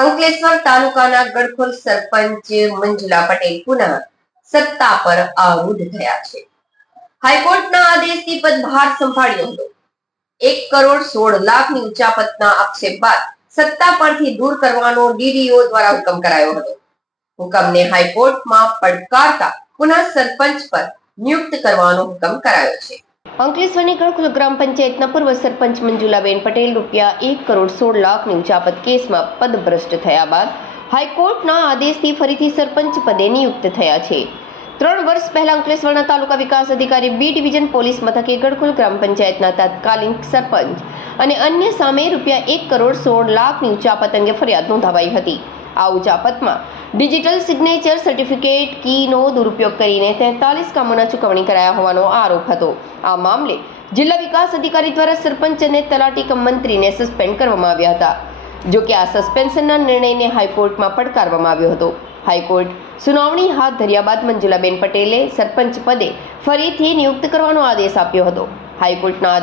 અંકલેશ્વર તાલુકાના ગડખોલ સરપંચ મંજુલા પટેલ પુનઃ સત્તા પર આરૂઢ થયા છે. હાઈકોર્ટના આદેશથી પદભાર સંભાળ્યો હતો. 1,16,00,000ની ઉચાપતના આક્ષેપ બાદ સત્તા પરથી દૂર કરવાનો ડીડીઓ દ્વારા હુકમ કરાયો હતો. હુકમને હાઈકોર્ટમાં પડકારતા પુનઃ સરપંચ પર નિયુક્ત કરવાનો હુકમ કરાયો છે. અંકલેશ્વરની ગડખોલ ગ્રામ પંચાયતના પૂર્વ સરપંચ મંજુલાબેન પટેલ રૂપિયા 1,16,00,000ની ઉચાપત કેસમાં પદભ્રષ્ટ થયા બાદ હાઈકોર્ટના આદેશથી ફરીથી સરપંચ પદે નિયુક્ત થયા છે. 3 વર્ષ પહેલા અંકલેશ્વરના તાલુકા વિકાસ અધિકારી બી ડિવિઝન પોલીસ મથકે ગડખોલ ગ્રામ પંચાયતના તાત્કાલિક સરપંચ અને અન્ય સામે રૂપિયા 1,16,00,000ની ઉચાપત અંગે ફરિયાદ નોંધાવાઈ હતી. આ ઉચાપતમાં ડિજિટલ સિગ્નેચર સર્ટિફિકેટ કીનો દુરુપયોગ કરીને 43 કામોના ચૂકવણી કરાયા હોવાનો આરોપ હતો. આ મામલે જિલ્લા વિકાસ અધિકારી દ્વારા સરપંચ અને તલાટી કમ મંત્રીને સસ્પેન્ડ કરવામાં આવ્યા હતા. જો કે આ સસ્પેન્શનના નિર્ણયને હાઈકોર્ટમાં પડકારવામાં આવ્યો હતો. હાઈકોર્ટ સુનાવણી હાથ ધર્યા બાદ મંજુલાબેન પટેલે સરપંચ પદે ફરીથી નિયુક્ત કરવાનો આદેશ આપ્યો હતો. હાઈકોર્ટના આદેશ